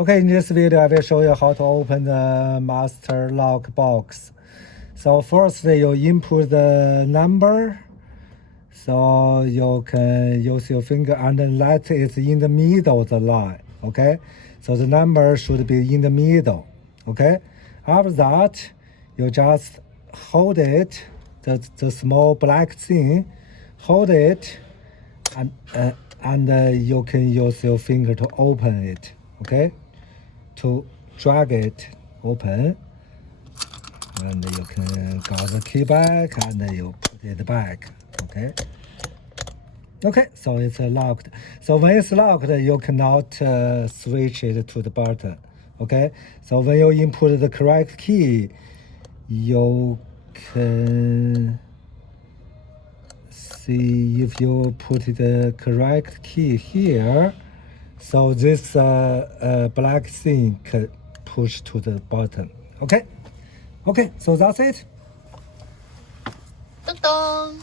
Okay, in this video, I will show you how to open the master lock box. So first, you input the number. So you can use your finger and then let it in the middle of the line. Okay, so the number should be in the middle. Okay, after that, you just hold it, the small black thing, hold it, and you can use your finger to open it. Okay, to drag it open, and you can got the key back and you put it back. Okay, so it's locked. So when it's locked, you cannot switch it to the button. Okay, so when you input the correct key, you can see if you put the correct key here, so this black thing can push to the button. Okay, so that's it. 뚱뚱.